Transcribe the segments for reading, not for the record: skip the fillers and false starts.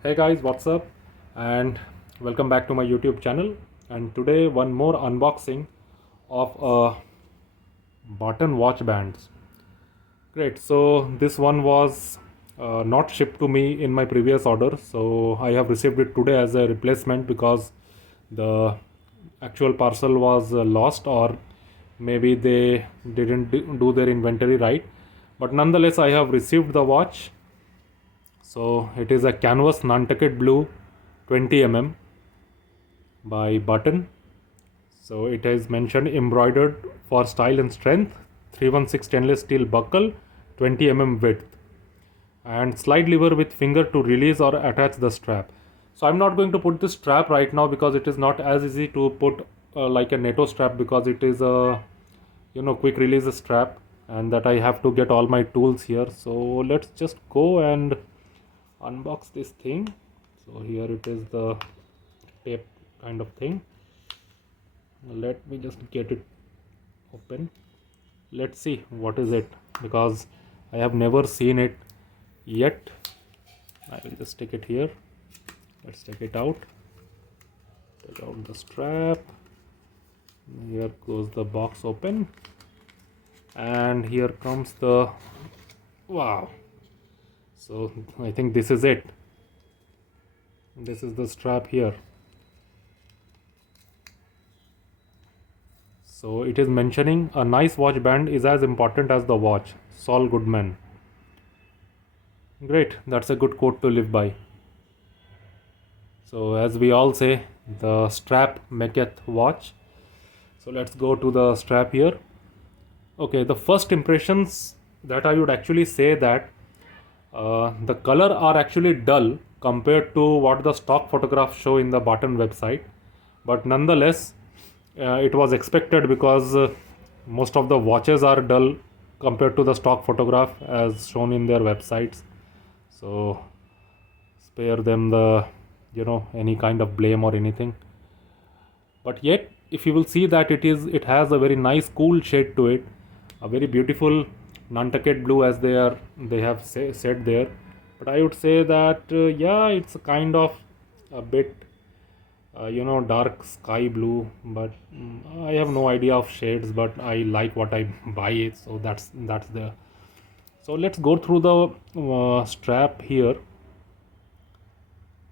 Hey guys, what's up? And welcome back to my YouTube channel. And today, one more unboxing of a button watch bands. Great. So this one was not shipped to me in my previous order, so I have received it today as a replacement because the actual parcel was lost, or maybe they didn't do their inventory right. But nonetheless, I have received the watch. So it is a canvas Nantucket blue 20 by Button. So it is mentioned embroidered for style and strength, 316 stainless steel buckle, 20 width, and slide lever with finger to release or attach the strap. So I'm not going to put this strap right now because it is not as easy to put like a NATO strap, because it is a quick release strap, and that I have to get all my tools here. So let's just go and unbox this thing. So here it is, the tape kind of thing. Let me just get it open. Let's see what is it, because I have never seen it yet. I will just take it here. Let's take it out. Take out the strap. Here goes the box open, and here comes the wow. So I think this is it. This is the strap here. So it is mentioning a nice watch band is as important as the watch. Saul Goodman. Great, that's a good quote to live by. So as we all say, the strap maketh watch. So let's go to the strap here. Okay, the first impressions that I would actually say that the color are actually dull compared to what the stock photographs show in the Button website. But nonetheless, it was expected because most of the watches are dull compared to the stock photograph as shown in their websites. So spare them the any kind of blame or anything. But yet, if you will see that it has a very nice cool shade to it, a very beautiful Nantucket blue, as they have said there. But I would say that yeah, it's a kind of a bit dark sky blue, but I have no idea of shades, but I like what I buy it. So that's the. So let's go through the strap here.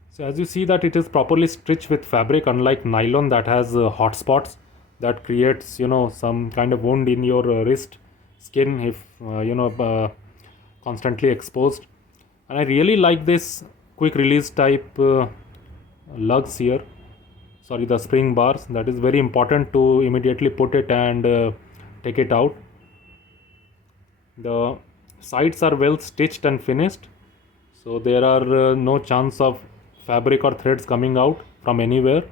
So as you see that it is properly stitched with fabric, unlike nylon that has hot spots that creates some kind of wound in your wrist skin if constantly exposed. And I really like this quick release type lugs here. Sorry, the spring bars. That is very important to immediately put it and take it out. The sides are well stitched and finished, so there are no chance of fabric or threads coming out from anywhere.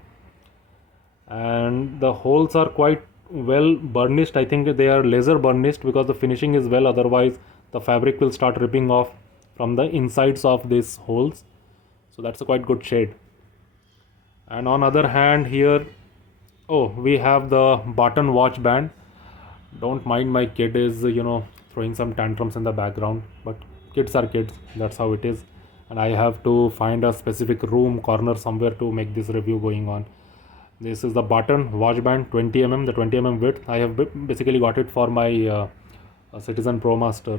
And the holes are quite well burnished. I think they are laser burnished because the finishing is well, otherwise the fabric will start ripping off from the insides of these holes. So that's a quite good shade. And on other hand here, oh, we have the Button watch band. Don't mind, my kid is throwing some tantrums in the background, but kids are kids, that's how it is. And I have to find a specific room corner somewhere to make this review going on. This is the Button watch band, 20 the 20 width. I have basically got it for my Citizen Pro Master.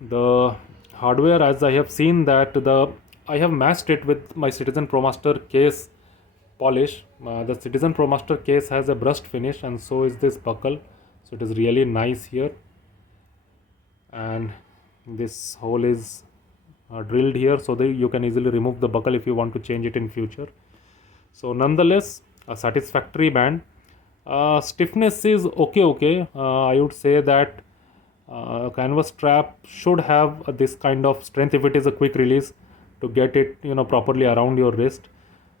The hardware, as I have seen that I have matched it with my Citizen Pro Master case polish. The Citizen Pro Master case has a brushed finish, and so is this buckle. So it is really nice here. And this hole is drilled here so that you can easily remove the buckle if you want to change it in future. So nonetheless, a satisfactory band. Stiffness is okay. I would say that canvas strap should have this kind of strength if it is a quick release, to get it properly around your wrist.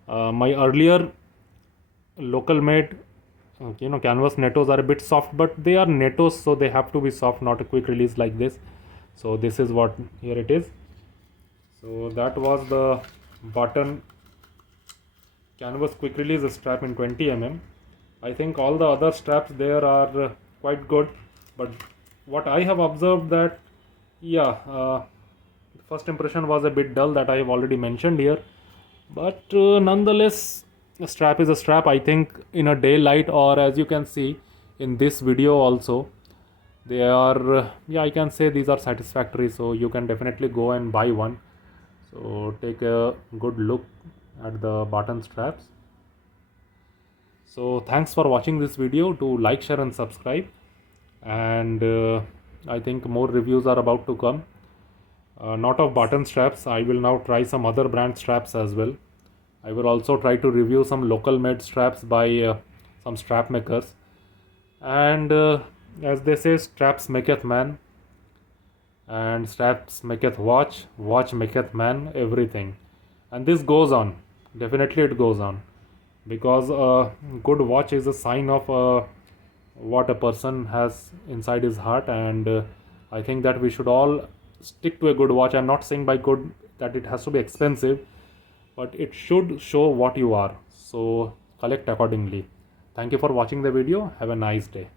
My earlier local made canvas nettos are a bit soft, but they are nettos, so they have to be soft, not a quick release like this. So this is what here it is. So that was the Button canvas quick release strap in 20 I think all the other straps there are quite good, but what I have observed that yeah, first impression was a bit dull, that I have already mentioned here, but nonetheless, a strap is a strap. I think in a daylight, or as you can see in this video also, they are yeah, I can say these are satisfactory, so you can definitely go and buy one. So take a good look at the button straps. So thanks for watching this video. Do like, share and subscribe, and I think more reviews are about to come. Not of button straps, I will now try some other brand straps as well. I will also try to review some local made straps by some strap makers. And as they say, straps maketh man, and straps maketh watch, watch maketh man, everything. And this goes on, definitely it goes on, because a good watch is a sign of what a person has inside his heart. And I think that we should all stick to a good watch. I'm not saying by good that it has to be expensive, but it should show what you are, so collect accordingly. Thank you for watching the video. Have a nice day.